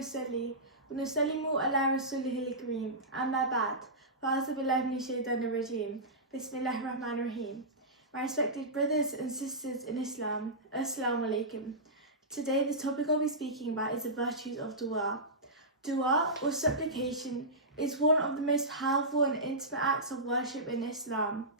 ونصلي ونسلم على رسوله الكريم أما بعد فأعوذ بالله من الشيطان الرجيم بسم الله الرحمن الرحيم. My respected brothers and sisters in Islam, Assalamu alaikum. Today the topic I'll be speaking about is the virtues of dua. Dua or supplication is one of the most powerful and intimate acts of worship in Islam.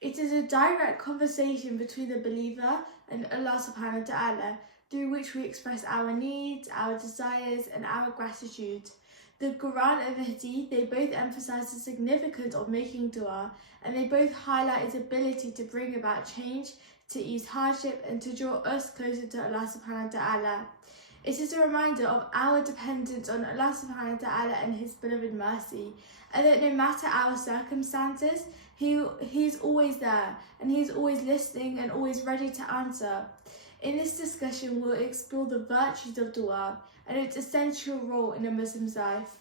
It is a direct conversation between the believer and Allah subhanahu wa ta'ala, through which we express our needs, our desires and our gratitude. The Quran and the Hadith, they both emphasize the significance of making dua, and they both highlight its ability to bring about change, to ease hardship and to draw us closer to Allah subhanahu wa ta'ala. It is a reminder of our dependence on Allah subhanahu wa ta'ala and His beloved mercy, and that no matter our circumstances, He is always there and He is always listening and always ready to answer. In this discussion, we'll explore the virtues of dua and its essential role in a Muslim's life.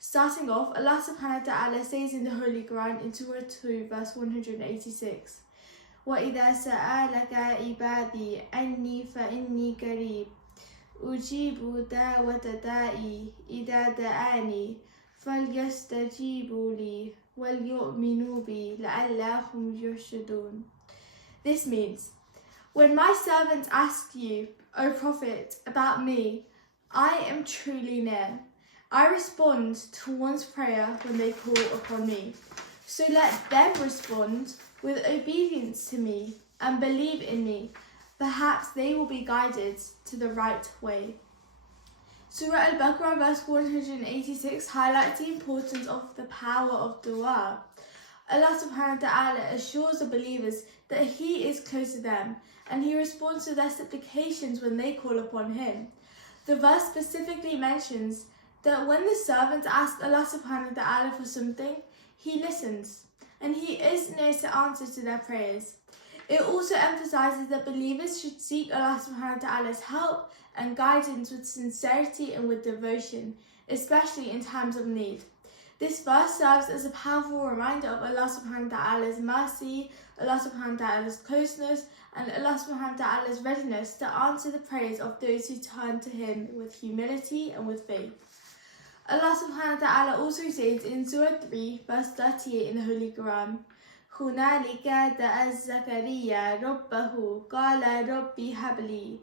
Starting off, Allah subhanahu wa ta'ala says in the Holy Quran in Surah 2 verse 186, وَإِذَا سَأَلَكَ عِبَادِي أَنِّي فَإِنِّي قَرِيبٌ أُجِيبُ دَعْوَةَ الدَّاعِ إِذَا دَعَانِ فَلْيَسْتَجِيبُوا لِي وَلْيُؤْمِنُوا بِي لَعَلَّهُمْ يَرْشُدُونَ. This means, when my servants ask you, O Prophet, about me, I am truly near. I respond to one's prayer when they call upon me. So let them respond with obedience to me and believe in me. Perhaps they will be guided to the right way. Surah Al-Baqarah verse 186 highlights the importance of the power of dua. Allah subhanahu wa ta'ala assures the believers that He is close to them and He responds to their supplications when they call upon Him. The verse specifically mentions that when the servants ask Allah subhanahu wa ta'ala for something, He listens and He is near to answer to their prayers. It also emphasizes that believers should seek Allah subhanahu wa ta'ala's help and guidance with sincerity and with devotion, especially in times of need. This verse serves as a powerful reminder of Allah subhanahu wa ta'ala's mercy, Allah subhanahu wa ta'ala's closeness, and Allah subhanahu wa ta'ala's readiness to answer the prayers of those who turn to Him with humility and with faith. Allah subhanahu wa ta'ala also says in Surah 3 verse 38 in the Holy Quran, هُنَالِكَ دَعَا زَكَرِيَّا رَبَّهُ قَالَ رَبِّ هَبْ لِي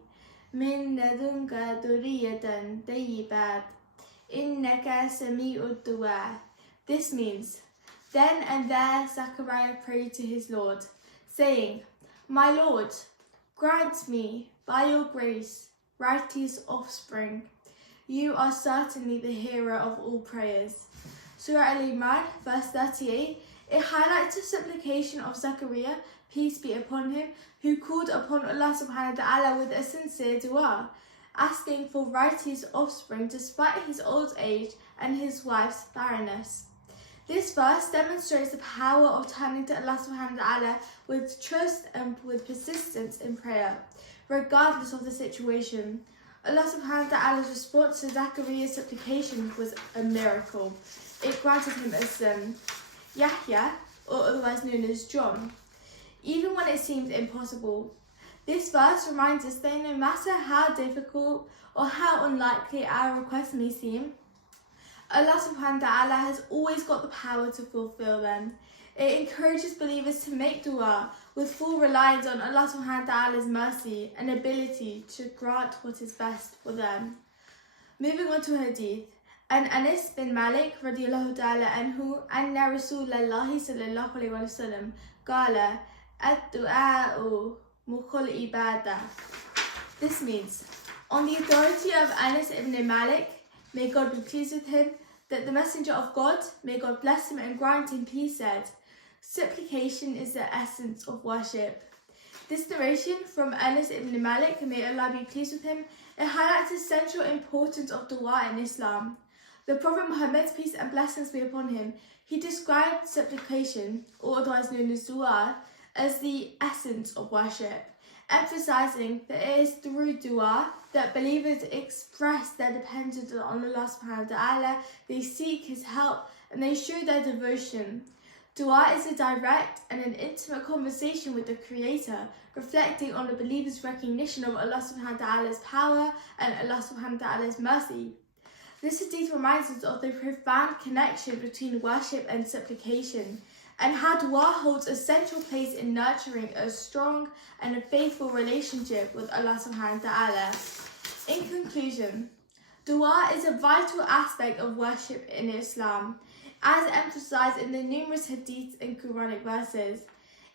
مِن لَدُنكَ ذُرِّيَّةً طَيِّبَةً إِنَّكَ سَمِيعُ الدُّعَاءِ. This means, then and there Zechariah prayed to his Lord, saying, My Lord, grant me, by your grace, righteous offspring. You are certainly the hearer of all prayers. Surah Al-Imran, verse 38, it highlights the supplication of Zechariah, peace be upon him, who called upon Allah subhanahu wa ta'ala with a sincere dua, asking for righteous offspring despite his old age and his wife's barrenness. This verse demonstrates the power of turning to Allah subhanahu wa ta'ala with trust and with persistence in prayer, regardless of the situation. Allah subhanahu wa ta'ala's response to Zechariah's supplication was a miracle. It granted him a son, Yahya, or otherwise known as John, even when it seemed impossible. This verse reminds us that no matter how difficult or how unlikely our requests may seem, Allah subhanahu wa ta'ala has always got the power to fulfill them. It encourages believers to make dua with full reliance on Allah subhanahu wa ta'ala's mercy and ability to grant what is best for them. Moving on to Hadith. An Anas bin Malik radiyallahu ta'ala anhu anna Rasulullah sallallahu alayhi wa sallam qala ad-du'a'u mukhul ibadah. This means, on the authority of Anas ibn Malik, may God be pleased with him, that the Messenger of God, may God bless him and grant him peace, said, supplication is the essence of worship. This narration from Anas ibn Malik, may Allah be pleased with him, it highlights the central importance of dua in Islam. The Prophet Muhammad, peace and blessings be upon him, he described supplication, or otherwise known as dua, as the essence of worship, emphasizing that it is through dua that believers express their dependence on Allah subhanahu wa ta'ala, they seek His help, and they show their devotion. Dua is a direct and an intimate conversation with the Creator, reflecting on the believer's recognition of Allah subhanahu wa ta'ala's power and Allah subhanahu wa ta'ala's mercy. This hadith reminds us of the profound connection between worship and supplication, and how dua holds a central place in nurturing a strong and a faithful relationship with Allah subhanahu wa ta'ala. In conclusion, dua is a vital aspect of worship in Islam, as emphasized in the numerous hadiths and Quranic verses.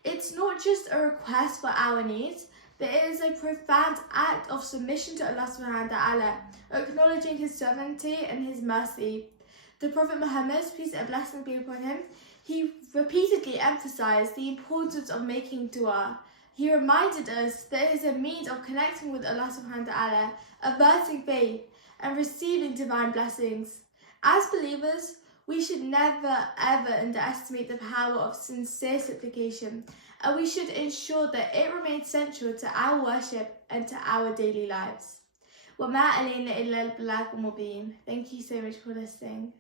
It's not just a request for our needs, but it is a profound act of submission to Allah subhanahu wa ta'ala, acknowledging His sovereignty and His mercy. The Prophet Muhammad, peace and blessings be upon him, he repeatedly emphasized the importance of making dua. He reminded us that it is a means of connecting with Allah subhanahu wa ta'ala, averting faith, and receiving divine blessings. As believers, we should never ever underestimate the power of sincere supplication, and we should ensure that it remains central to our worship and to our daily lives. وَمَا عَلَيْنَا إِلَّا الْبَلَاغُ الْمُبِينُ. Thank you so much for listening.